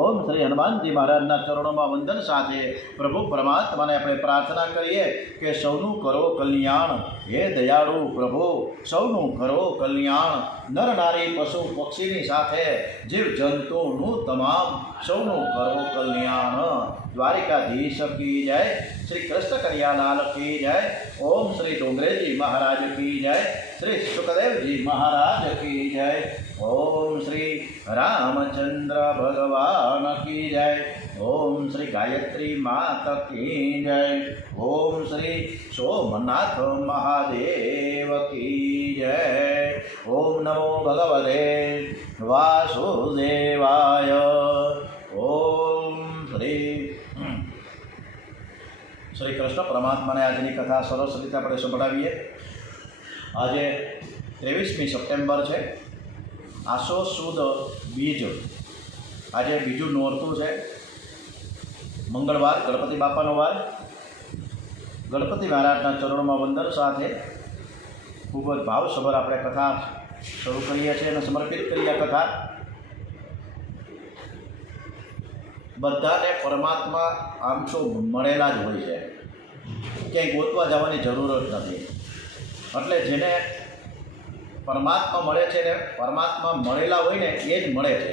ઓમ શ્રી હનુમાનજી મહારાજના ચરણોમાં વંદન સાથે પ્રભુ પરમાત્માને આપણે પ્રાર્થના કરીએ કે સૌનું કરો કલ્યાણ. હે દયાળુ પ્રભુ, સૌનું કરો કલ્યાણ. નર નારી પશુ પક્ષીની સાથે જીવ જંતુનું તમામ સૌનું કરો કલ્યાણ. દ્વારિકાધીશ કી જય. શ્રી કૃષ્ણ કનૈયાલાલ કી જય. ઓમ શ્રી ડોંગરેજી મહારાજ કી જય. શ્રી સુખદેવજી મહારાજ કી જય. ઓમ શ્રી રામચંદ્ર ભગવાન કી જય. ઓમ શ્રી ગાયત્રી માત કી જય. ઓમ શ્રી સોમનાથ મહાદેવ કી જય. ઓમ નમો ભગવતે વાસુદેવાય. ઓમ શ્રી કૃષ્ણ પરમાત્માને આજની કથા સરસ રીતે આપણે સંભળાવીએ. આજે 23મી સપ્ટેમ્બર છે, આસો સુદ બીજ. આજે બીજું નોરતું છે, મંગળવાર, ગણપતિ બાપાનો વાર. ગણપતિ મહારાજના ચરણોમાં વંદન સાથે ખૂબ જ ભાવસભર આપણે કથા શરૂ કરીએ છીએ અને સમર્પિત કરીએ. કથા બધાને પરમાત્મા આમ તો મળેલા જ હોય છે, ક્યાંય ગોતવા જવાની જરૂર જ નથી. એટલે જેને પરમાત્મા મળે છે ને પરમાત્મા મળેલા હોય ને એ જ મળે છે.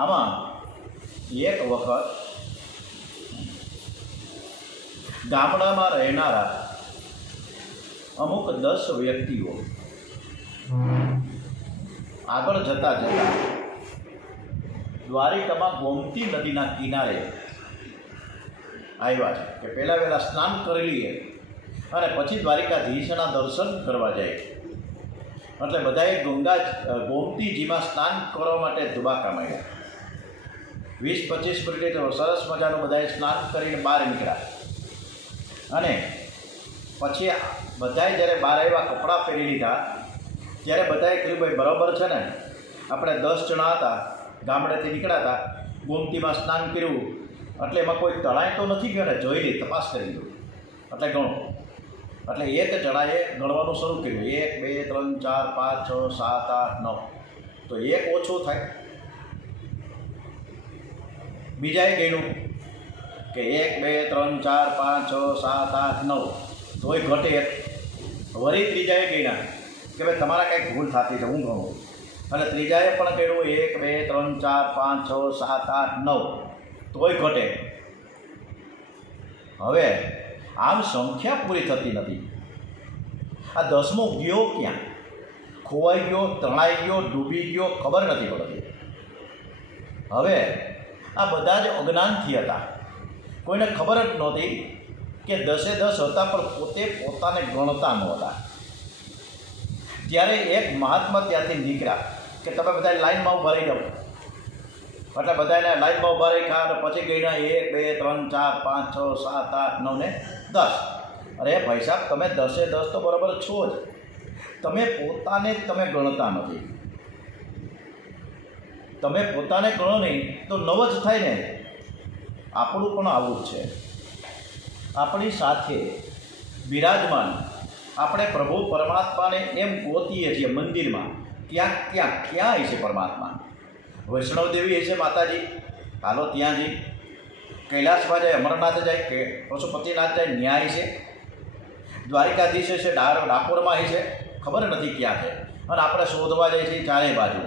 આમાં એક વખત ગામડામાં રહેનારા અમુક 10 વ્યક્તિઓ આગળ જતા જતા દ્વારિકામાં ગોમતી નદીના કિનારે આવ્યા છે કે પહેલાં વહેલા સ્નાન કરી લઈએ અને પછી દ્વારિકાધીશના દર્શન કરવા જાય. એટલે બધાએ ગોમતીજીમાં સ્નાન કરવા માટે ધુબાકા માંડ્યા. 20-25 મિનિટ સરસ મજાનું બધાએ સ્નાન કરીને બહાર નીકળ્યા. અને પછી બધાએ જ્યારે બહાર આવ્યા, કપડાં પહેરી લીધા, ત્યારે બધાએ કહ્યું ભાઈ બરાબર છે ને, આપણે 10 જણા હતા, ગામડેથી નીકળ્યા હતા, ગોમતીમાં સ્નાન કર્યું, એટલે એમાં કોઈ તણાઈ તો નથી ગયો ને, જોઈ લઈ, તપાસ કરી લીધું, એટલે ગણો. એટલે એક જણાએ ગણવાનું શરૂ કર્યું. 1 2 3 4 5 6 7 8 9. તો એક ઓછું થાય. બીજાએ ગણ્યું કે 1 2 3 4 5 6 7 8 9. તોય ઘટે એક. વળી ત્રીજાએ ગણ્યા કે ભાઈ તમારા કંઈક ભૂલ થતી છે, હું ગણું. અને ત્રીજાએ પણ કહ્યું 1 2 3 4 5 6 7 8 9. તોય ઘટે. હવે આમ સંખ્યા પૂરી થતી નથી. આ 10મો ગયો ક્યાં? ખોવાઈ ગયો, તણાઈ ગયો, ડૂબી ગયો, ખબર નથી પડતી. હવે આ બધા જ અજ્ઞાનથી હતા, કોઈને ખબર જ નહોતી કે 10 હતા, પણ પોતે પોતાને ગણતા નહોતા. ત્યારે એક મહાત્મા ત્યાંથી નીકળ્યા કે તમે બધા લાઈનમાં ઊભા રહી જાઓ. એટલે બધાને લાઈનમાં ઊભા રહી ખા. અને પછી ગણ્યા 1 2 3 4 5 6 7 8 9 ને 10. અરે ભાઈ સાહેબ, તમે 10 તો બરાબર છો જ, તમે પોતાને તમે ગણતા નથી. તમે પોતાને ગણો નહીં તો 9 જ થાય ને. આપણું પણ આવું જ છે. આપણી સાથે બિરાજમાન આપણે પ્રભુ પરમાત્માને એમ ગોતીએ છીએ મંદિરમાં, ક્યાં હશે પરમાત્મા? વૈષ્ણવદેવી હશે માતાજી, હાલો ત્યાં જઈ. કૈલાસમાં જાય, અમરનાથ જાય, કે પશુપતિનાથ જાય, ન્યાય છે. દ્વારિકાધીશ છે, ડાકોરમાં છે, ખબર નથી ક્યાં છે. અને આપણે શોધવા જઈએ છીએ ચારે બાજુ.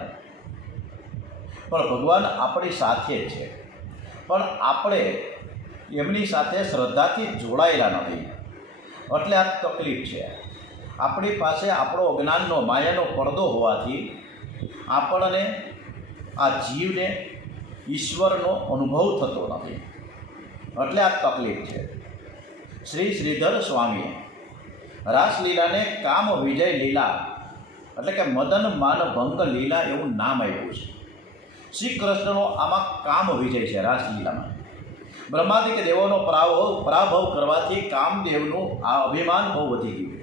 પણ ભગવાન આપણી સાથે જ છે, પણ આપણે એમની સાથે શ્રદ્ધાથી જોડાયેલા નથી. એટલે આ તકલીફ છે. આપણી પાસે આપણો અજ્ઞાનનો માયાનો પડદો હોવાથી આપણને આ જીવને ઈશ્વરનો અનુભવ થતો નથી. એટલે આ તકલીફ છે. શ્રી શ્રીધર સ્વામીએ રાસલીલાને કામ વિજય લીલા એટલે કે મદન માન ભંગ લીલા એવું નામ આપ્યું છે. શ્રી કૃષ્ણનો આમાં કામ વિજય છે. રાસલીલામાં બ્રહ્માદિક દેવોનો પરાભવ કરવાથી કામદેવનું આ અભિમાન બહુ વધી ગયું.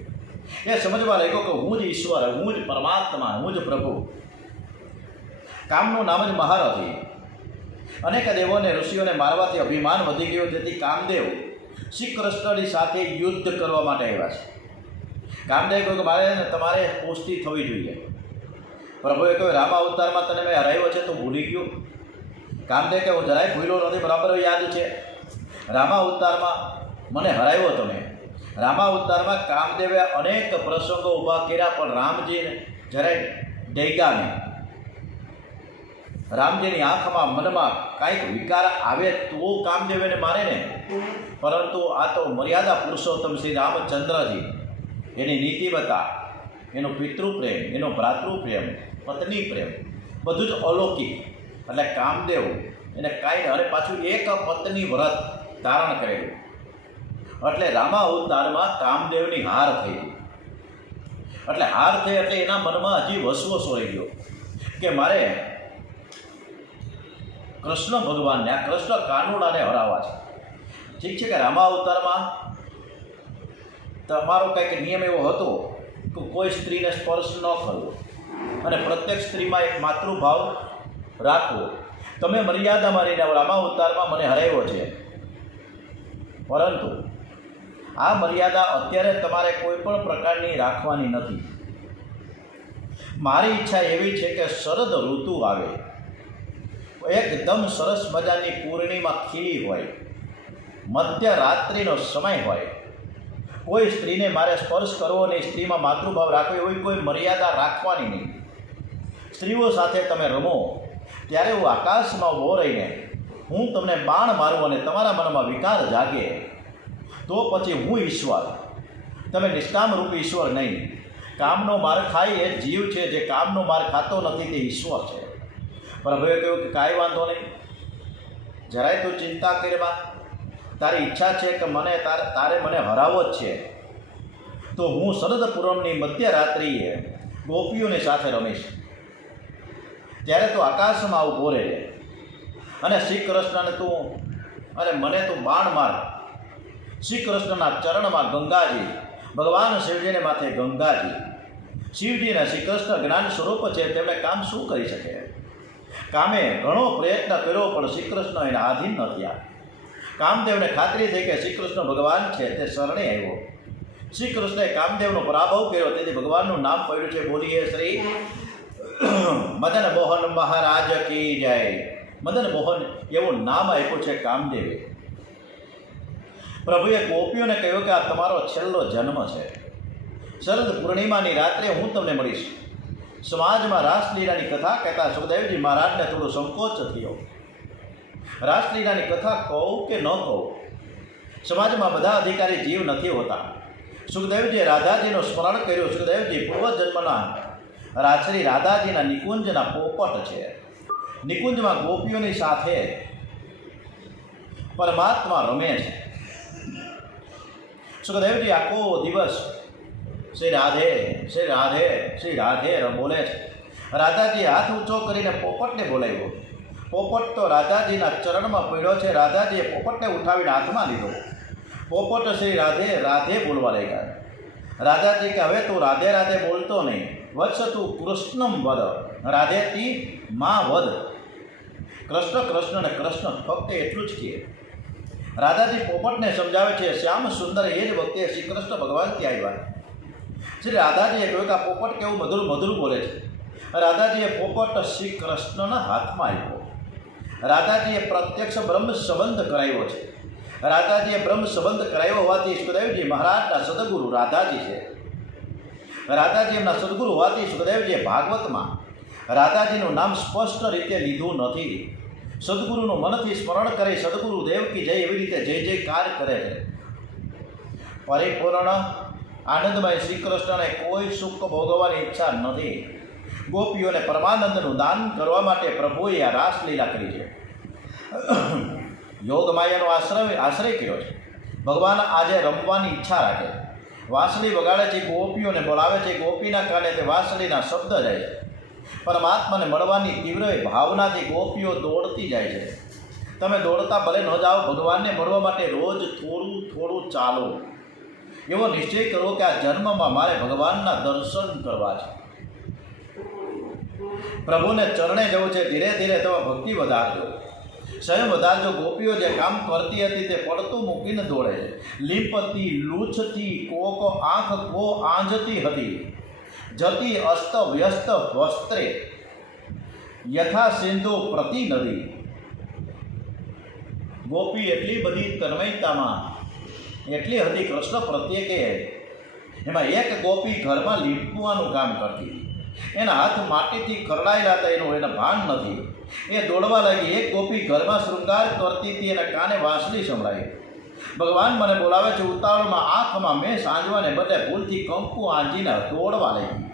એ સમજવા લાગ્યો કે હું જ ઈશ્વર, હું જ પરમાત્મા, હું જ પ્રભુ. કામનું નામ જ મહારથી. અનેક દેવોને ઋષિઓને મારવાથી અભિમાન વધી ગયું. તેથી કામદેવ શ્રી કૃષ્ણની સાથે યુદ્ધ કરવા માટે આવ્યા છે. કામદેવ કહ્યું કે તમારે પુષ્ટિ થવી જોઈએ. પ્રભુએ કહ્યું રામ અવતારમાં તને મેં હરાવ્યો છે તો ભૂલી ગયો. કામદેવ કે હું જરાય ભૂલ્યો નથી, બરાબર યાદ છે. રામા અવતારમાં મને હરાવ્યો તમે. રામા અવતારમાં કામદેવે અનેક પ્રસંગો ઊભા કર્યા, પણ રામજીને જરાય ડેગ્યા નહીં. રામજીની આંખમાં મનમાં કાંઈક વિકાર આવે તો કામદેવ એને મારે ને. પરંતુ આ તો મર્યાદા પુરુષોત્તમ શ્રી રામચંદ્રજી, એની નીતિમત્તા, એનો પિતૃપ્રેમ, એનો ભ્રાતૃપ્રેમ, પત્ની પ્રેમ, બધું જ અલૌકિક. એટલે કામદેવ એને કાંઈ નહીં. અને પાછું એક પત્ની વ્રત ધારણ કરેલું. એટલે રામા અવતારમાં કામદેવની હાર થઈ. એટલે હાર થઈ એટલે એના મનમાં હજી વસવસો રહી ગયો કે મારે કૃષ્ણ ભગવાનને, આ કૃષ્ણ કાનુડાને હરાવવા છે. ઠીક છે કે રામા અવતારમાં તમારો કંઈક નિયમ એવો હતો કે કોઈ સ્ત્રીને સ્પર્શ ન કરવો અને પ્રત્યેક સ્ત્રીમાં એક માતૃભાવ રાખવો. તમે મર્યાદામાં રહીને રામા અવતારમાં મને હરાવ્યો છે, પરંતુ આ મર્યાદા અત્યારે તમારે કોઈ પણ પ્રકારની રાખવાની નથી. મારી ઈચ્છા એવી છે કે શરદ ઋતુ આવે, એકદમ સરસ મજાની પૂર્ણિમા ખીલી હોય, મધ્યરાત્રિનો સમય હોય, કોઈ સ્ત્રીને મારે સ્પર્શ કરવો નહીં, સ્ત્રીમાં માતૃભાવ રાખવો એવી કોઈ મર્યાદા રાખવાની નહીં. સ્ત્રીઓ સાથે તમે રમો ત્યારે હું આકાશમાં ઊભો રહીને હું તમને બાણ મારું અને તમારા મનમાં વિકાર જાગે તો પછી હું ઈશ્વર, તમે નિષ્કામ રૂપ ઈશ્વર નહીં. કામનો માર ખાય એ જીવ છે, જે કામનો માર ખાતો નથી તે ઈશ્વર છે. પ્રભુએ કહ્યું કે કાંઈ વાંધો નહીં, જરાય તું ચિંતા કરવા, તારી ઈચ્છા છે કે મને તારે મને હરાવો જ છે, તો હું શરદ પૂનમની મધ્યરાત્રિએ ગોપીઓની સાથે રમીશ. ત્યારે તું આકાશમાં ઊભો રહે અને શ્રી કૃષ્ણને તું અને મને તું બાણ માર. શ્રી કૃષ્ણના ચરણમાં ગંગાજી, ભગવાન શિવજીને માથે ગંગાજી. શિવજીને શ્રી કૃષ્ણ જ્ઞાન સ્વરૂપ છે, તેમણે કામ શું કરી શકે? કામે ઘણો પ્રયત્ન કર્યો પણ શ્રી કૃષ્ણ એના આધીન ન થયા. કામદેવને ખાતરી થઈ કે શ્રી કૃષ્ણ ભગવાન છે, તે શરણે આવ્યો. શ્રી કૃષ્ણએ કામદેવનો પરાભવ કર્યો, તેથી ભગવાનનું નામ પડ્યું છે બોલીએ શ્રી મદન મોહન મહારાજ કી જય. મદન મોહન એવું નામ આપ્યું છે કામદેવે. પ્રભુએ ગોપીઓને કહ્યું કે આ તમારો છેલ્લો જન્મ છે. શરદ પૂર્ણિમાની રાત્રે હું તમને મળીશ. સમાજમાં રાસલીલાની કથા કહેતા સુખદેવજી મહારાજને થોડો સંકોચ થયો. રાસલીલાની કથા કહું કે ન કહું? સમાજમાં બધા અધિકારી જીવ નથી હોતા. સુખદેવજીએ રાધાજીનું સ્મરણ કર્યું. સુખદેવજી પૂર્વજન્મના શ્રી રાધાજીના નિકુંજના પોપટ છે. નિકુંજમાં ગોપીઓની સાથે પરમાત્મા રમે છે. સુખદેવજી આખો દિવસ શ્રી રાધે શ્રી રાધે શ્રી રાધે બોલે છે. રાધાજી હાથ ઊંચો કરીને પોપટને બોલાવ્યો. પોપટ તો રાધાજીના ચરણમાં પડ્યો છે. રાધાજીએ પોપટને ઉઠાવીને હાથમાં લીધો. પોપટ શ્રી રાધે રાધે બોલવા લાગ્યા. રાધાજી કે હવે તું રાધે રાધે બોલતો નહીં, વત્સ તું કૃષ્ણમ વદ, રાધેતી માં વદ. કૃષ્ણ કૃષ્ણ ને કૃષ્ણ ફક્ત એટલું જ કહે. રાધાજી પોપટને સમજાવે છે. શ્યામ સુંદર એ જ વખતે શ્રી કૃષ્ણ ભગવાન ત્યાં આવ્યા. શ્રી રાધાજીએ કહ્યું કે આ પોપટ કેવું મધુર મધુર બોલે છે. રાધાજીએ પોપટ શ્રી કૃષ્ણના હાથમાં આપ્યો. રાધાજીએ પ્રત્યક્ષ બ્રહ્મ સંબંધ કરાવ્યો છે. રાધાજીએ બ્રહ્મ સંબંધ કરાવ્યો હોવાથી સુખદેવજી મહારાજના સદગુરુ રાધાજી છે. રાધાજી એમના સદગુરુ હોવાથી સુખદેવજીએ ભાગવતમાં રાધાજીનું નામ સ્પષ્ટ રીતે લીધું નથી. સદગુરુનું મનથી સ્મરણ કરી સદગુરુ દેવ કી જય એવી રીતે જય જયકાર કરે છે. પરિપૂર્ણ આનંદમય શ્રી કૃષ્ણને કોઈ સુખ ભોગવવાની ઈચ્છા નથી. ગોપીઓને પરમાનંદનું દાન કરવા માટે પ્રભુએ આ રાસલીલા કરી છે. યોગમાયાનો આશ્રય કર્યો છે. ભગવાન આજે રમવાની ઈચ્છા રાખે. વાંસળી વગાડે છે, ગોપીઓને બોલાવે છે. ગોપીના કારણે તે વાંસળીના શબ્દ જાય છે. પરમાત્માને મળવાની તીવ્ર ભાવનાથી ગોપીઓ દોડતી જાય છે. તમે દોડતા ભલે ન જાઓ, ભગવાનને મળવા માટે રોજ થોડું થોડું ચાલો. એવો નિશ્ચય કરો કે આ જન્મમાં મારે ભગવાનના દર્શન કરવા છે, પ્રભુને ચરણે જવું છે. ધીરે ધીરે તમે ભક્તિ વધારજો, સ્વયં વધારજો. ગોપીઓ જે કામ કરતી હતી તે પડતું મૂકીને દોડે છે. લીપતી લૂછતી કોક આંખ કો આંજતી હતી, જતી અસ્ત વ્યસ્ત વસ્ત્રે યથા સિંધુ પ્રતિ નદી. ગોપી એટલી બધી તન્મયતામાં એટલી હતી કૃષ્ણ પ્રત્યે કે એમાં એક ગોપી ઘરમાં લીપવાનું કામ કરતી હતી. એના હાથ માટીથી ખરડાયેલા હતા, એનું એને ભાન નથી. એ દોડવા લાગી. એક ગોપી ઘરમાં શૃંગાર કરતી હતી, એના કાને વાંસળી સંભળાઈ. ભગવાન મને બોલાવે છે. ઉતાવળમાં આંખમાં મેં સાંજવાને બદલે ભૂલથી કંકુ આંજીને દોડવા લાગી.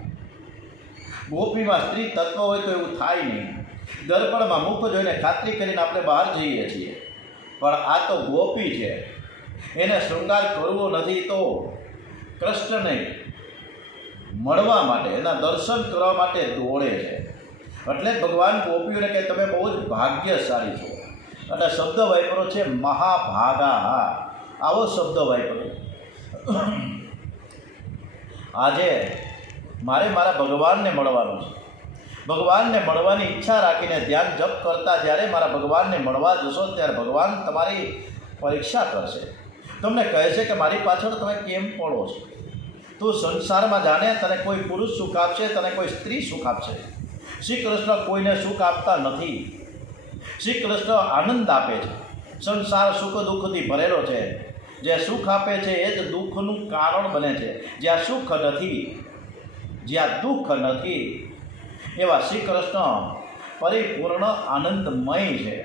ગોપીમાં સ્ત્રી તત્વ હોય તો એવું થાય નહીં. દર્પણમાં મુખ જોઈને ખાતરી કરીને આપણે બહાર જઈએ છીએ, પણ આ તો ગોપી છે, એને શૃંગાર કરવો નથી તો કૃષ્ણને મળવા માટે, એના દર્શન કરવા માટે દોડે છે. એટલે જ ભગવાન ગોપીઓને કહે તમે બહુ જ ભાગ્યશાળી છો. એટલે શબ્દ વાપરો છે મહાભાગા, આવો શબ્દ વાપરો. આજે મારે મારા ભગવાનને મળવાનું છે. ભગવાનને મળવાની ઈચ્છા રાખીને ધ્યાન જપ કરતા જ્યારે મારા ભગવાનને મળવા જશો ત્યારે ભગવાન તમારી પરીક્ષા કરશે. તમને કહે છે કે મારી પાછળ તમે કેમ પડો છો. તું સંસારમાં જાણે તને કોઈ પુરુષ સુખ આપશે, તને કોઈ સ્ત્રી સુખ આપશે. શ્રી કૃષ્ણ કોઈને સુખ આપતા નથી. શ્રી કૃષ્ણ આનંદ આપે છે. સંસાર સુખ દુઃખથી ભરેલો છે. જે સુખ આપે છે એ જ દુઃખનું કારણ બને છે. જ્યાં સુખ નથી, જ્યાં દુઃખ નથી, એવા શ્રી કૃષ્ણ પરિપૂર્ણ આનંદમય છે.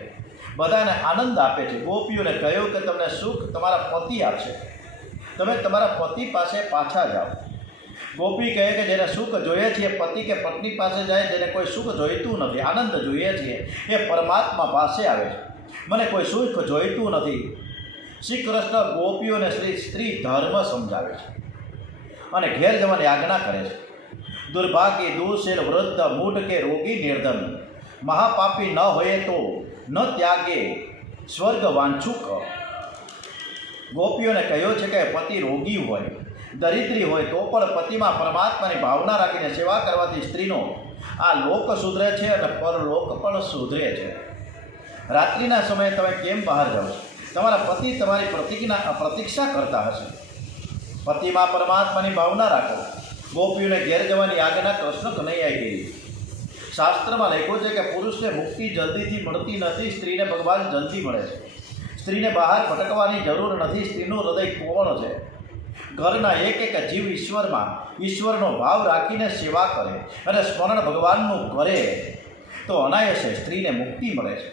બધાને આનંદ આપે છે. ગોપીઓને કહ્યું કે તમને સુખ તમારા પતિ આપશે, તમે તમારા પતિ પાસે પાછા જાઓ. ગોપી કહે કે જેને સુખ જોઈએ છે એ પતિ કે પત્ની પાસે જાય. જેને કોઈ સુખ જોઈતું નથી, આનંદ જોઈએ છે, એ પરમાત્મા પાસે આવે છે. મને કોઈ સુખ જોઈતું નથી. શ્રી કૃષ્ણ ગોપીઓને સ્ત્રી ધર્મ સમજાવે છે અને ઘેર જવાની આજ્ઞા કરે છે. દુર્ભાગ્ય દુઃશીલ વૃદ્ધ મૂઢ કે રોગી નિર્ધન મહાપાપી ન હોય તો ન ત્યાગે સ્વર્ગ વાંછુક. ગોપીઓને કહ્યું છે કે પતિ રોગી હોય, દરિદ્રી હોય તો પણ પતિમાં પરમાત્માની ભાવના રાખીને સેવા કરવાથી સ્ત્રીનો આ લોક સુધરે છે અને પરલોક પણ સુધરે છે. રાત્રિના સમયે તમે કેમ બહાર જાઓ છો? તમારા પતિ તમારી પ્રતીક્ષા કરતા હશે. પતિમાં પરમાત્માની ભાવના રાખો. ગોપીઓને ઘેર જવાની આજ્ઞા કૃષ્ણ કનૈયાએ કરી. શાસ્ત્રમાં લખ્યું છે કે પુરુષને મુક્તિ જલ્દીથી મળતી નથી, સ્ત્રીને ભગવાન જલ્દી મળે છે. સ્ત્રીને બહાર ભટકવાની જરૂર નથી. સ્ત્રીનું હૃદય કોમળ છે. ઘરના એક એક જીવ ઈશ્વરનો ભાવ રાખીને સેવા કરે અને સ્મરણ ભગવાનનું કરે તો અનાયાસે સ્ત્રીને મુક્તિ મળે છે.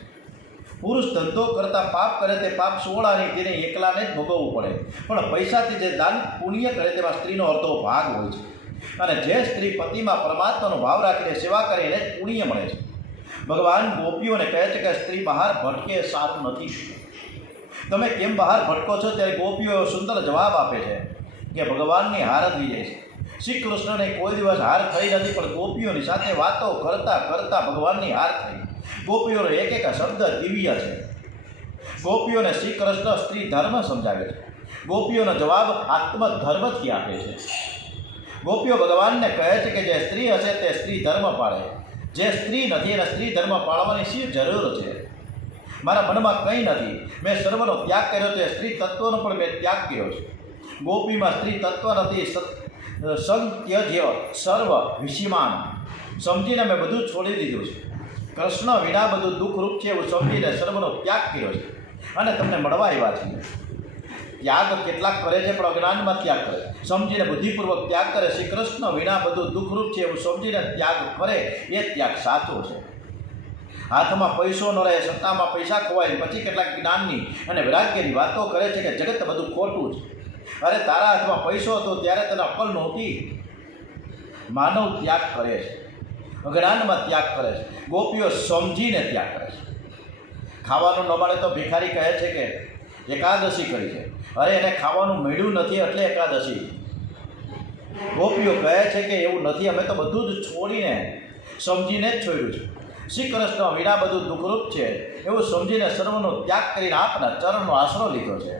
પુરુષ ધંધો કરતાં પાપ કરે તે પાપ સોળાની તેને એકલાને જ ભોગવવું પડે, પણ પૈસાથી જે દાન પુણ્ય કરે તેમાં સ્ત્રીનો અડધો ભાગ હોય છે. અને જે સ્ત્રી પતિમાં પરમાત્માનો ભાવ રાખીને સેવા કરે એને જ પુણ્ય મળે છે. ભગવાન ગોપીઓને કહે છે કે સ્ત્રી બહાર ભટકે સારું નથી. તમે કેમ બહાર ભટકો છો? ત્યારે ગોપીઓ સુંદર જવાબ આપે છે કે ભગવાનની હાર થઈ જાય છે. શ્રી કૃષ્ણને કોઈ દિવસ હાર થઈ નથી, પણ ગોપીઓની સાથે વાતો કરતાં કરતાં ભગવાનની હાર થઈ. ગોપીઓનો એક એક શબ્દ દિવ્ય છે. ગોપીઓને શ્રી કૃષ્ણ સ્ત્રી ધર્મ સમજાવે છે. ગોપીઓનો જવાબ આત્મધર્મથી આપે છે. ગોપીઓ ભગવાનને કહે છે કે જે સ્ત્રી હશે તે સ્ત્રી ધર્મ પાળે, જે સ્ત્રી નથી એને સ્ત્રી ધર્મ પાળવાની શી જરૂર છે? મારા મનમાં કંઈ નથી. મેં સર્વનો ત્યાગ કર્યો છે. સ્ત્રી તત્વનો પણ મેં ત્યાગ કર્યો છે. ગોપીમાં સ્ત્રી તત્વ નથી. સંત્યજ્ય સર્વ વિષિમાન સમજીને મેં બધું છોડી દીધું છે. કૃષ્ણ વિના બધું દુઃખરૂપ છે એવું સમજીને સર્વનો ત્યાગ કર્યો છે અને તમને મળવા આવ્યા છીએ. ત્યાગ કેટલાક કરે છે પણ અજ્ઞાનમાં ત્યાગ કરે, સમજીને બુદ્ધિપૂર્વક ત્યાગ કરે. શ્રી કૃષ્ણ વિના બધું દુઃખરૂપ છે એવું સમજીને ત્યાગ કરે એ ત્યાગ સાચો છે. હાથમાં પૈસો ન રહે, સત્તામાં પૈસા ખોવાય, પછી કેટલાક જ્ઞાનની અને વૈરાગ્યની વાતો કરે છે કે જગત બધું ખોટું છે. અરે તારા હાથમાં પૈસો હતો ત્યારે તને અક્કલ નહોતી. માનવ ત્યાગ કરે છે, અજ્ઞાનમાં ત્યાગ કરે છે. ગોપીઓ સમજીને ત્યાગ કરે છે. ખાવાનું ન મળે તો ભિખારી કહે છે કે એકાદશી કરી છે. અરે એને ખાવાનું મળ્યું નથી એટલે એકાદશી. ગોપીઓ કહે છે કે એવું નથી, અમે તો બધું જ છોડીને સમજીને જ છોડ્યું છે. શ્રી કૃષ્ણ વિના બધું દુઃખરૂપ છે એવું સમજીને સર્વનો ત્યાગ કરીને આપના ચરણનો આશરો લીધો છે.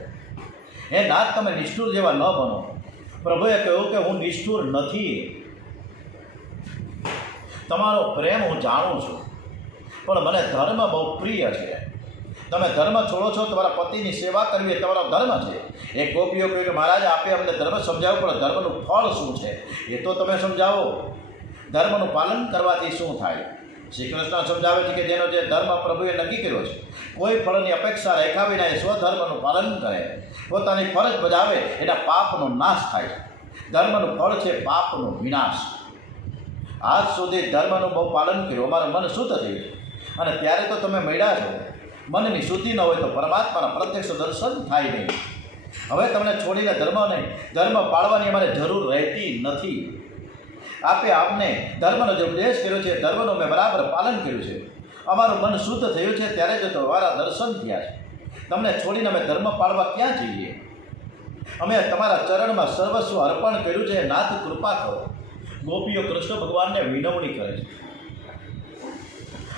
હે નાથ, તમે નિષ્ઠુર જેવા ન બનો. પ્રભુએ કહ્યું કે હું નિષ્ઠુર નથી. તમારો પ્રેમ હું જાણું છું, પણ મને ધર્મ બહુ પ્રિય છે. તમે ધર્મ છોડો છો. તમારા પતિની સેવા કરવી એ તમારો ધર્મ છે. એક ગોપીઓ કહ્યું કે મહારાજ આપે અમને ધર્મ સમજાવવું, પણ ધર્મનું ફળ શું છે એ તો તમે સમજાવો. ધર્મનું પાલન કરવાથી શું થાય? શ્રી કૃષ્ણ સમજાવે છે કે જેનો જે ધર્મ પ્રભુએ નક્કી કર્યો છે, કોઈ ફળની અપેક્ષા રાખ્યા વિના એ સ્વધર્મનું પાલન કરે, પોતાની ફરજ બજાવે, એના પાપનો નાશ થાય છે. ધર્મનું ફળ છે પાપનો વિનાશ. આજ સુધી ધર્મનું બહુ પાલન કર્યું, અમારું મન શુદ્ધ થયું, અને ત્યારે તો તમે મળ્યા છો. મનની શુદ્ધિ ન હોય તો પરમાત્માના પ્રત્યક્ષ દર્શન થાય નહીં. હવે તમને છોડીને ધર્મ પાળવાની અમારે જરૂર રહેતી નથી. આપે આપને ધર્મનો જે ઉપદેશ કર્યો છે, ધર્મનું મેં બરાબર પાલન કર્યું છે, અમારું મન શુદ્ધ થયું છે, ત્યારે જ તો અમારા દર્શન થયા છે. તમને છોડીને અમે ધર્મ પાળવા ક્યાં જઈએ? અમે તમારા ચરણમાં સર્વસ્વ અર્પણ કર્યું છે, નાથ કૃપા કરો. ગોપીઓ કૃષ્ણ ભગવાનને વિનવણી કરે છે.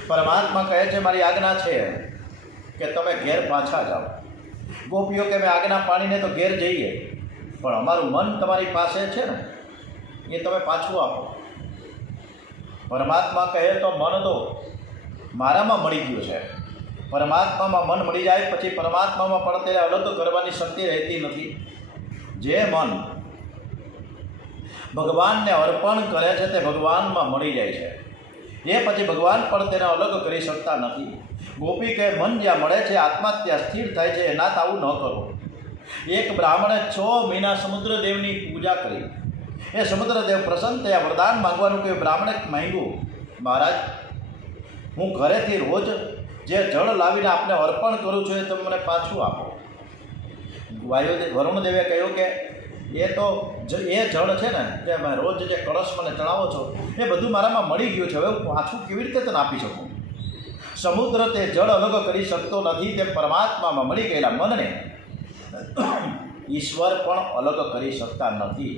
પરમાત્મા કહે છે મારી આજ્ઞા છે કે તમે ઘેર પાછા જાઓ. ગોપીઓ કે મેં આજ્ઞા પાડીને તો ઘેર જઈએ, પણ અમારું મન તમારી પાસે છે ને, એ તમે પાછું આપો. પરમાત્મા કહે તો મન તો મારામાં મળી ગયું છે. પરમાત્મામાં મન મળી જાય પછી પરમાત્મામાં પણ તેને અલગ કરવાની શક્તિ રહેતી નથી. જે મન ભગવાનને અર્પણ કરે છે તે ભગવાનમાં મળી જાય છે. એ પછી ભગવાન પણ તેને અલગ કરી શકતા નથી. ગોપી કે મન જ્યાં મળે છે આત્મા ત્યાં સ્થિર થાય છે. નાથ આવું ન કરો. એક બ્રાહ્મણે 6 મહિના સમુદ્રદેવની પૂજા કરી. એ સમુદ્રદેવ પ્રસન્ન થયા, વરદાન માંગવાનું કે બ્રાહ્મણે માંગ્યું, મહારાજ હું ઘરેથી રોજ જે જળ લાવીને આપને અર્પણ કરું છું એ તમે મને પાછું આપો. વરુણદેવે કહ્યું કે એ તો એ જળ છે ને જે રોજ જે કળશ મને ચડાવો છો એ બધું મારામાં મળી ગયું છે, હવે હું પાછું કેવી રીતે તને આપી શકું? સમુદ્ર તે જળ અલગ કરી શકતો નથી, તેમ પરમાત્મામાં મળી ગયેલા મનને ઈશ્વર પણ અલગ કરી શકતા નથી.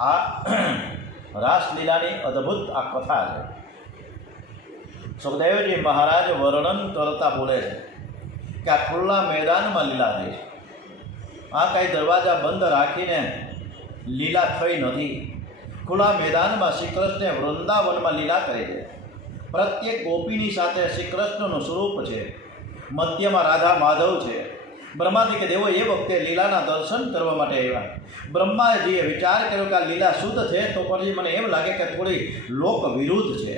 આ રાસલીલાની અદ્ભુત આ કથા છે. સુખદેવજી મહારાજ વર્ણન કરતા બોલે છે કે આ ખુલ્લા મેદાનમાં લીલા થઈ છે. આ કાંઈ દરવાજા બંધ રાખીને લીલા થઈ નથી. ખુલ્લા મેદાનમાં શ્રી કૃષ્ણે વૃંદાવનમાં લીલા કરી છે. પ્રત્યેક ગોપીની સાથે શ્રી કૃષ્ણનું સ્વરૂપ છે. મધ્યમાં રાધા માધવ છે. બ્રહ્માદિક દેવો એ વખતે લીલાના દર્શન કરવા માટે આવ્યા. બ્રહ્માજીએ વિચાર કર્યો કે આ લીલા શુદ્ધ છે તો પછી મને એમ લાગે કે થોડી લોક વિરુદ્ધ છે.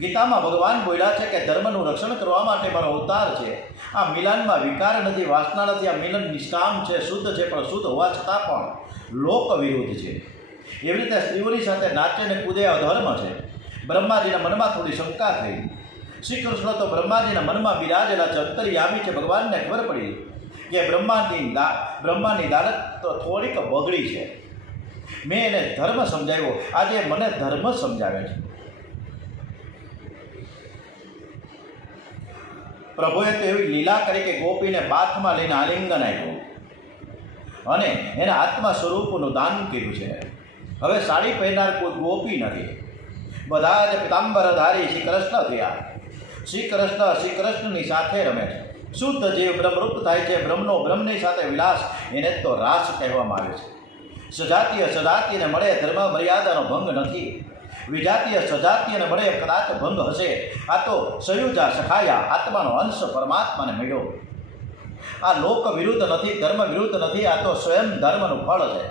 ગીતામાં ભગવાન બોલ્યા છે કે ધર્મનું રક્ષણ કરવા માટે મારો અવતાર છે. આ મિલનમાં વિકાર નથી, વાસના નથી. આ મિલન નિષ્કામ છે, શુદ્ધ છે, પણ શુદ્ધ હોવા છતાં પણ લોક વિરુદ્ધ છે. એવી રીતે સ્ત્રીઓની સાથે નાચે ને કૂદે અધર્મ છે. બ્રહ્માજીના મનમાં થોડી શંકા થઈ. શ્રી કૃષ્ણ તો બ્રહ્માજીના મનમાં બિરાજેલા છે, અંતર્યામી છે. ભગવાનને ખબર પડી કે બ્રહ્માની દાનત તો થોડીક બગડી છે. મેં એને ધર્મ સમજાવ્યો, આજે મને ધર્મ સમજાવે છે. પ્રભુએ તો એવી લીલા કરી કે ગોપીને બાથમાં લઈને આલિંગન આપ્યું અને એના આત્મા સ્વરૂપનું દાન કર્યું છે. હવે સાડી પહેરનાર કોઈ ગોપી નથી. બધા જ પિતાંબરધારી શ્રી કૃષ્ણ થયા. શ્રી કૃષ્ણની સાથે રમે છે. શુદ્ધ જીવ બ્રહ્મરૂપ થાય છે. બ્રહ્મનો બ્રહ્મની સાથે વિલાસ, એને તો રાસ કહેવામાં આવે છે. સજાતીયને મળે ધર્મ મર્યાદાનો ભંગ નથી. વિજાતીય સજાતીયને મળે કદાચ ભંગ હશે. આ તો સયુજા સખાયા, આત્માનો અંશ પરમાત્માને મળ્યો. આ લોક વિરુદ્ધ નથી, ધર્મ વિરુદ્ધ નથી. આ તો સ્વયં ધર્મનું ફળ છે.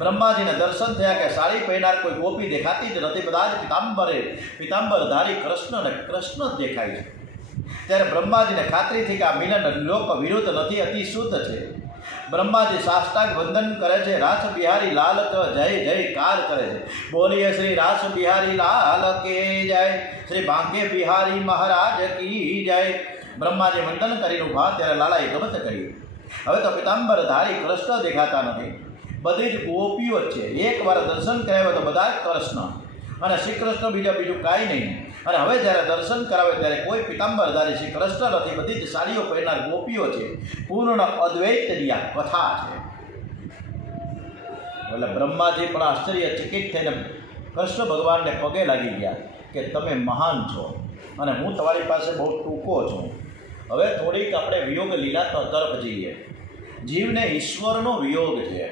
બ્રહ્માજીને દર્શન થયા કે સાડી પહેરનાર કોઈ ગોપી દેખાતી જ નથી. બધા જ પિતાંબરધારી કૃષ્ણ જ દેખાય છે. ત્યારે બ્રહ્માજીને ખાતરી થઈ કે આ મિલન લોક વિરુદ્ધ નથી, અતિ શુદ્ધ છે. બ્રહ્માજી સાષ્ટાંગ વંદન કરે છે. રાસ બિહારી લાલ જય જયકાર કરે છે. બોલીએ શ્રી રાસ બિહારી લાલ કે જય, શ્રી બાંકે બિહારી મહારાજ કી જય. બ્રહ્માજી વંદન કરીને ઉભા ત્યારે લાલાએ ગમત કરી. હવે તો પિતાંબરધારી કૃષ્ણ દેખાતા નથી, બધી જ ગોપીઓ જ છે. એકવાર દર્શન કરાવે તો બધા જ કૃષ્ણ અને શ્રી કૃષ્ણ બીજું કાંઈ નહીં. અને હવે જ્યારે દર્શન કરાવે ત્યારે કોઈ પિતાંબરધારી શ્રી કૃષ્ણ નથી, બધી જ સાડીઓ પહેરનાર ગોપીઓ છે. પૂર્ણ અદ્વૈતની આ કથા છે. એટલે બ્રહ્માજી પણ આશ્ચર્યચકિત થઈને કૃષ્ણ ભગવાનને પગે લાગી ગયા કે તમે મહાન છો અને હું તમારી પાસે બહુ ટૂંકો છું. હવે થોડીક આપણે વિયોગ લીલા તરફ જઈએ. જીવને ઈશ્વરનો વિયોગ છે.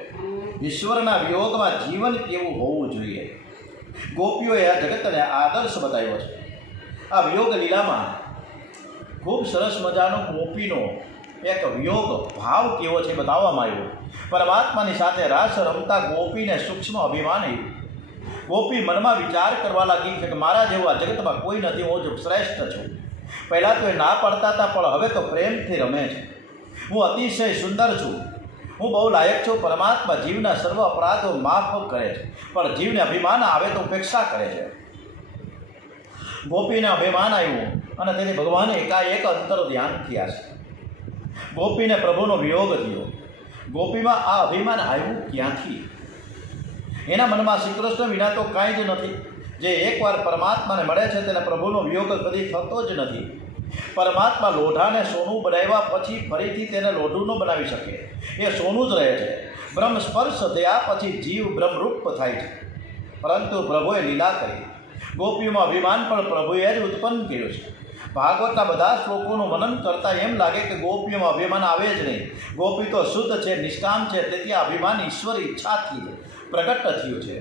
ઈશ્વરના વિયોગમાં જીવન કેવું હોવું જોઈએ. ગોપીઓએ આ જગતને આદર્શ બતાવ્યો છે. આ વિયોગ લીલામાં ખૂબ સરસ મજાનો ગોપીનો એક વિયોગ ભાવ કેવો છે બતાવવામાં આવ્યો. પરમાત્માની સાથે રાસ રમતા ગોપીને સૂક્ષ્મ અભિમાન આવ્યું. ગોપી મનમાં વિચાર કરવા લાગી કે મારા જેવું આ જગતમાં કોઈ નથી, હું જ શ્રેષ્ઠ છું. પહેલાં તો એ ના પડતા હતા, પણ હવે તો પ્રેમથી રમે છે. હું અતિશય સુંદર છું, હું બહુ લાયક છું. પરમાત્મા જીવના સર્વ અપરાધો માફ કરે છે, પણ જીવને અભિમાન આવે તો ઉપેક્ષા કરે છે. ગોપીને અભિમાન આવ્યું અને તેથી ભગવાન એકાએક અંતર ધ્યાન થયા છે. ગોપીને પ્રભુનો વિયોગ થયો. ગોપીમાં આ અભિમાન આવ્યું ક્યાંથી? એના મનમાં શ્રી કૃષ્ણ વિના તો કાંઈ જ નથી. જે એકવાર પરમાત્માને મળે છે તેને પ્રભુનો વિયોગ કદી થતો જ નથી. પરમાત્મા લોઢાને સોનું બનાવ્યા પછી ફરીથી તેને લોઢું ન બનાવી શકે, એ સોનું જ રહે છે. બ્રહ્મ સ્પર્શ થયા પછી જીવ બ્રહ્મરૂપ થાય છે. પરંતુ પ્રભુએ લીલા કરી. ગોપીઓમાં અભિમાન પણ પ્રભુએ જ ઉત્પન્ન કર્યું છે. ભાગવતના બધા શ્લોકોનું મનન કરતાં એમ લાગે કે ગોપીઓમાં અભિમાન આવે જ નહીં. ગોપી તો શુદ્ધ છે, નિષ્કામ છે, તેથી અભિમાન ઈશ્વર ઈચ્છાથી પ્રગટ થયું છે.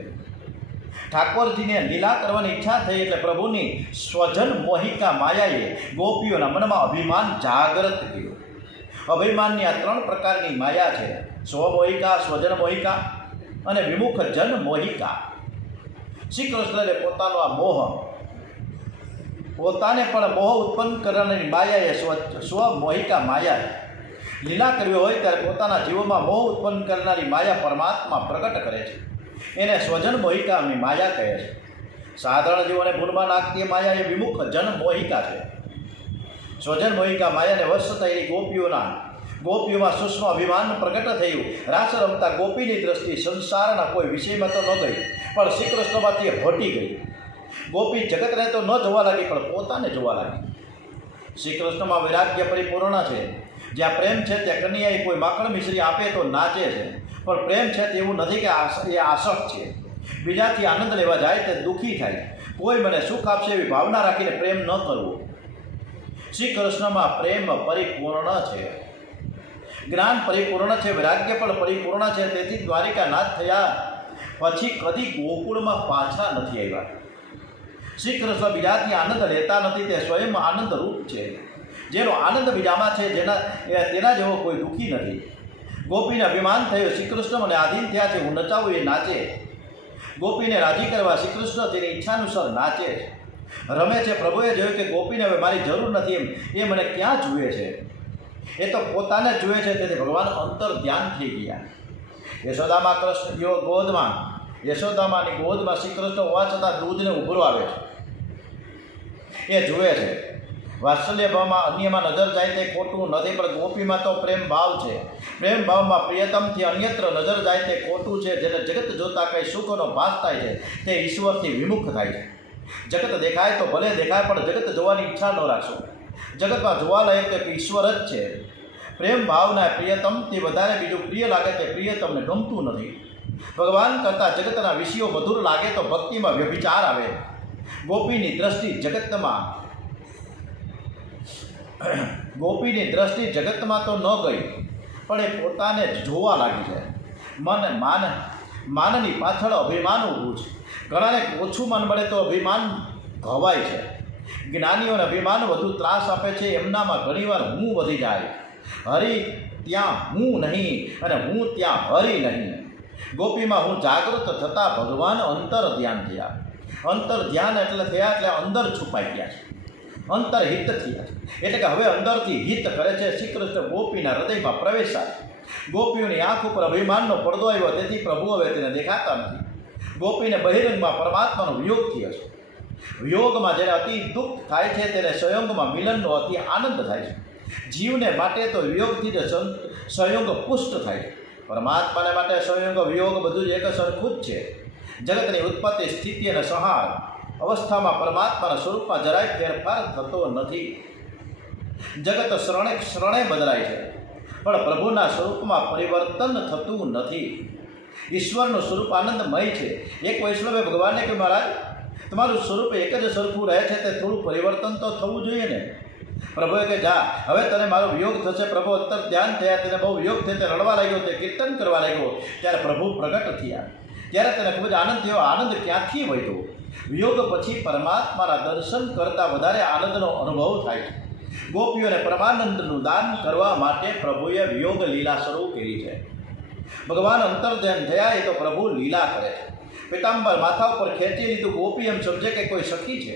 ઠાકોરજીને લીલા કરવાની ઈચ્છા થઈ એટલે પ્રભુની સ્વજન મોહિકા માયાએ ગોપીઓના મનમાં અભિમાન જાગૃત કર્યું. અભિમાનની આ 3 પ્રકારની માયા છે: સ્વમોહિકા, સ્વજન મોહિકા અને વિમુખ જન મોહિકા. શ્રી કૃષ્ણને પોતાનો આ મોહ, પોતાને પણ મોહ ઉત્પન્ન કરનારી માયાએ સ્વમોહિકા માયાએ લીલા કરવી હોય ત્યારે પોતાના જીવોમાં મોહ ઉત્પન્ન કરનારી માયા પરમાત્મા પ્રગટ કરે છે. એને સ્વજન મોહિકાની માયા કહે છે. સાધારણ જીવોને ભૂલમાં નાખતી માયા એ વિમુખ જન મોહિકા છે. સ્વજન મોહિકા માયાને વશ થયેલી ગોપીઓમાં સૂક્ષ્મ અભિમાન પ્રગટ થયું. રાસ રમતા ગોપીની દ્રષ્ટિ સંસારના કોઈ વિષયમાં તો ન ગઈ, પણ શ્રી કૃષ્ણમાંથી હટી ગઈ. ગોપી જગતને તો ન જોવા લાગી, પણ પોતાને જોવા લાગી. શ્રી કૃષ્ણમાં વૈરાગ્ય પરિપૂર્ણ છે. જ્યાં પ્રેમ છે ત્યાં કન્યાએ કોઈ માખણ મિશ્રી આપે તો નાચે છે, પણ પ્રેમ છે તેવું નથી કે એ આસક્ત છે. બીજાથી આનંદ લેવા જાય તે દુઃખી થાય. કોઈ મને સુખ આપશે એવી ભાવના રાખીને પ્રેમ ન કરવો. શ્રી કૃષ્ણમાં પ્રેમ પરિપૂર્ણ છે, જ્ઞાન પરિપૂર્ણ છે, વૈરાગ્ય પણ પરિપૂર્ણ છે. તેથી દ્વારિકાનાથ થયા પછી કદી ગોકુળમાં પાછા નથી આવ્યા. શ્રી કૃષ્ણ બીજાથી આનંદ લેતા નથી, તે સ્વયં આનંદ રૂપ છે. જેનો આનંદ બીજામાં છે તેના જેવો કોઈ દુઃખી નથી. ગોપીને અભિમાન થયું, શ્રી કૃષ્ણ મને આધીન થયા છે, હું નચાવું એ નાચે. ગોપીને રાજી કરવા શ્રી કૃષ્ણ તેની ઈચ્છાનુસાર નાચે છે, રમે છે. પ્રભુએ જોયું કે ગોપીને હવે મારી જરૂર નથી, એ મને ક્યાં જુએ છે? એ તો પોતાને જ જુએ છે. તેથી ભગવાન અંતર ધ્યાન થઈ ગયા. યશોદામાં યશોદામાની ગોદમાં શ્રી કૃષ્ણ હોવા છતાં દૂધને ઉભરો આવે છે, એ જુએ છે. વાત્સલ્ય ભાવમાં અન્યમાં નજર જાય તે ખોટું નથી, પણ ગોપીમાં તો પ્રેમ ભાવ છે. પ્રેમ ભાવમાં પ્રિયતમથી અન્યત્ર નજર જાય તે ખોટું છે. જેને જગત જોતા કંઈ સુખનો ભાસ થાય છે તે ઈશ્વરથી વિમુખ થાય છે. જગત દેખાય તો ભલે દેખાય, પણ જગત જોવાની ઈચ્છા ન રાખશો. જગતમાં જોવાલાયક તો ઈશ્વર જ છે. પ્રેમ ભાવના પ્રિયતમથી વધારે બીજું પ્રિય લાગે તે પ્રિયતમને ગમતું નથી. ભગવાન કરતાં જગતના વિષયો મધુર લાગે તો ભક્તિમાં વ્યભિચાર આવે. ગોપીની દ્રષ્ટિ જગતમાં તો ન ગઈ, પણ એ પોતાને જોવા લાગી છે. માનની પાછળ અભિમાન ઊભું છે. ઘણાને ઓછું માન મળે તો અભિમાન ઘવાય છે. જ્ઞાનીઓને અભિમાન વધુ ત્રાસ આપે છે. એમનામાં ઘણીવાર હું વધી જાય. હરિ ત્યાં હું નહીં અને હું ત્યાં હરિ નહીં. ગોપીમાં હું જાગૃત થતાં ભગવાન અંતર ધ્યાન થયા. અંતર ધ્યાન એટલે થયા એટલે અંદર છુપાઈ ગયા છે, અંતરહિત થયા છે. એટલે કે હવે અંદરથી હિત કરે છે. શ્રી કૃષ્ણ ગોપીના હૃદયમાં પ્રવેશ્યા. ગોપીઓની આંખ ઉપર અભિમાનનો પડદો આવ્યો, તેથી પ્રભુ હવે તેને દેખાતા નથી. ગોપીને બહિરંગમાં પરમાત્માનો વિયોગ થયો છે. વિયોગમાં જેને અતિ દુઃખ થાય છે તેને સંયોગમાં મિલનનો અતિ આનંદ થાય છે. જીવને માટે તો વિયોગથી જ સંયોગ પુષ્ટ થાય છે. પરમાત્માને માટે સંયોગ વિયોગ બધું જ એક સરખું જ છે. જગતની ઉત્પત્તિ, સ્થિતિ અને સંહાર અવસ્થામાં પરમાત્માના સ્વરૂપમાં જરાય ફેરફાર થતો નથી. જગત ક્ષણે બદલાય છે, પણ પ્રભુના સ્વરૂપમાં પરિવર્તન થતું નથી. ઈશ્વરનું સ્વરૂપ આનંદમય છે. એક વૈષ્ણવે ભગવાનને કે મહારાજ, તમારું સ્વરૂપ એક જ સરખું રહે છે, તે થોડું પરિવર્તન તો થવું જોઈએ ને. પ્રભુએ કે જા, હવે તને મારો વિયોગ થશે. પ્રભુ અંતર ધ્યાન થયા, તેને બહુ વિયોગ થયો, તે રડવા લાગ્યો, તે કીર્તન કરવા લાગ્યો. ત્યારે પ્રભુ પ્રગટ થયા. ત્યારે તેને ખૂબ જ આનંદ થયો. આનંદ ક્યાંથી વધ્યો? વિયોગ પછી પરમાત્માના દર્શન કરતાં વધારે આનંદનો અનુભવ થાય છે. ગોપીઓને પરમાનંદનું દાન કરવા માટે પ્રભુએ વિયોગ લીલા શરૂ કરી છે. ભગવાન અંતર ધ્યાન થયા એ તો પ્રભુ લીલા કરે છે. પિતાંબર માથા ઉપર ખેંચી લીધું. ગોપી એમ સમજે કે કોઈ સખી છે.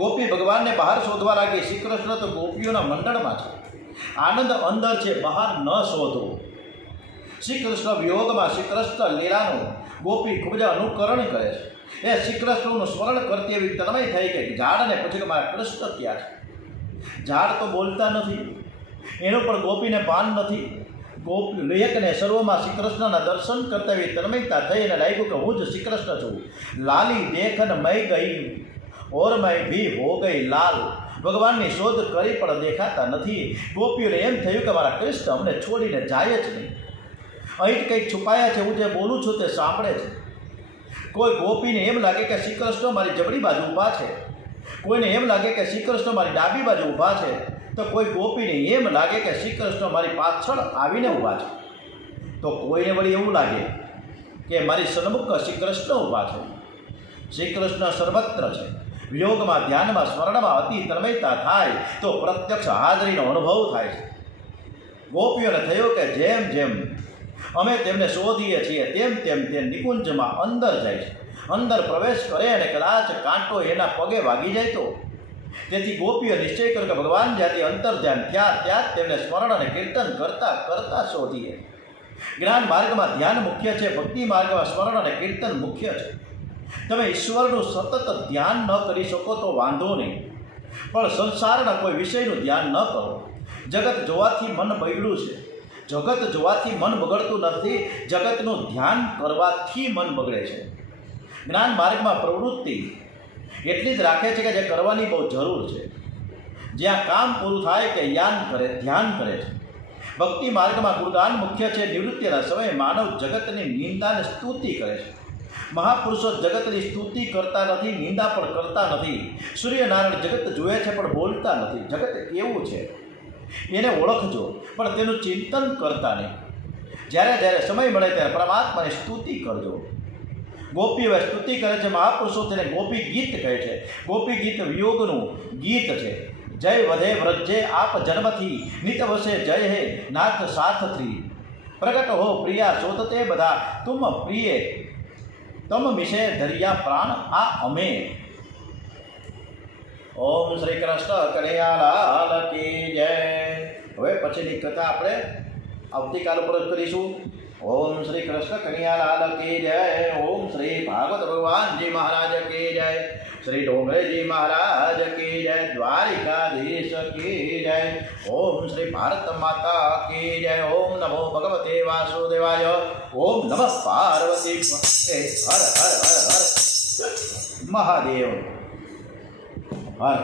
ગોપી ભગવાનને બહાર શોધવા લાગી. શ્રી કૃષ્ણ તો ગોપીઓના મંડળમાં છે. આનંદ અંદર છે, બહાર ન શોધો. શ્રી કૃષ્ણ વિયોગમાં શ્રી કૃષ્ણ લીલાનું ગોપી ખૂબ જ અનુકરણ કરે છે. એ શ્રી કૃષ્ણનું સ્મરણ કરતી એવી તન્મય થઈ કે ઝાડને પૂછે કે મારા કૃષ્ણ ક્યાં છે. ઝાડ તો બોલતા નથી, એનું પણ ગોપીને ભાન નથી. ગોપી લેખને સર્વમાં શ્રી કૃષ્ણના દર્શન કરતા એવી તન્મયતા થઈ અને લાગ્યું કે હું જ શ્રી કૃષ્ણ છું. લાલી દેખન મય ગઈ ઓર મય ભી હો ગઈ લાલ. ભગવાનની શોધ કરી પણ દેખાતા નથી. ગોપીઓને એમ થયું કે મારા કૃષ્ણ અમને છોડીને જાય જ નહીં. અહીં કંઈક છુપાયા છે, હું જે બોલું છું તે સાંભળે છે. કોઈ ગોપીને એમ લાગે કે શ્રી કૃષ્ણ મારી જમણી બાજુ ઊભા છે, કોઈને એમ લાગે કે શ્રી કૃષ્ણ મારી ડાબી બાજુ ઊભા છે, તો કોઈ ગોપીને એમ લાગે કે શ્રી કૃષ્ણ મારી પાછળ આવીને ઊભા છે, તો કોઈને વળી એવું લાગે કે મારી સન્મુખ શ્રી કૃષ્ણ ઊભા છે. શ્રી કૃષ્ણ સર્વત્ર છે. વિયોગમાં, ધ્યાનમાં, સ્મરણમાં અતિ તન્મયતા થાય તો પ્રત્યક્ષ હાજરીનો અનુભવ થાય છે. ગોપીઓને થયું કે જેમ જેમ અમે તેમને શોધીએ છીએ તેમ તેમ તે નિકુંજમાં અંદર જાય છે. અંદર પ્રવેશ કરે અને કદાચ કાંટો એના પગે વાગી જાય તો. તેથી ગોપીઓ નિશ્ચય કર્યો કે ભગવાન જ્યાંથી અંતર ધ્યાન થયા ત્યાં જ તેમને સ્મરણ અને કીર્તન કરતા કરતા શોધીએ. જ્ઞાન માર્ગમાં ધ્યાન મુખ્ય છે, ભક્તિ માર્ગમાં સ્મરણ અને કીર્તન મુખ્ય છે. તમે ઈશ્વરનું સતત ધ્યાન ન કરી શકો તો વાંધો નહીં, પણ સંસારના કોઈ વિષયનું ધ્યાન ન કરો. જગત જોવાથી મન બગડ્યું છે. જગત જોવાથી મન બગડતું નથી, જગતનું ધ્યાન કરવાથી મન બગડે છે. જ્ઞાન માર્ગમાં પ્રવૃત્તિ એટલી જ રાખે છે કે જે કરવાની બહુ જરૂર છે. જ્યાં કામ પૂરું થાય કે ધ્યાન કરે છે. ભક્તિ માર્ગમાં ગુણગાન મુખ્ય છે. નિવૃત્તિના સમયે માનવ જગતની નિંદાને સ્તુતિ કરે છે. મહાપુરુષો જગતની સ્તુતિ કરતા નથી, નિંદા પણ કરતા નથી. સૂર્યનારાયણ જગત જુએ છે પણ બોલતા નથી. જગત કેવું છે એને ઓળખજો, પણ તેનું ચિંતન કરતા નહીં. જ્યારે જ્યારે સમય મળે ત્યારે પરમાત્માની સ્તુતિ કરજો. ગોપીઓ સ્તુતિ કરે છે. મહાપુરુષો તેને ગોપી ગીત કહે છે. ગોપી ગીત વિયોગનું ગીત છે. જય વધે વ્રજે આપ જન્મથી, નિત વસે જય હે નાથ સાથથી. પ્રગટ હો પ્રિયા શોધતે બધા, તુમ પ્રિય તમ મિશે ધરિયા પ્રાણ આ અમે. ઓમ શ્રી કૃષ્ણ કનૈયાલાલ કી જય. હવે પછીની કથા આપણે આવતીકાલ પર કરીશું. ઓમ શ્રી કૃષ્ણ કનૈયાલાલ કી જય. ઓમ શ્રી ભાગવત ભગવાનજી મહારાજ કી જય. શ્રી ડોંગરેજી મહારાજ કી જય. દ્વારિકાધીશ કી જય. ઓમ શ્રી ભારત માતા કી જય. ઓમ નમો ભગવતે વાસુદેવાય. ઓમ નમઃ પાર્વતી. હર હર હર હર મહાદેવ. હર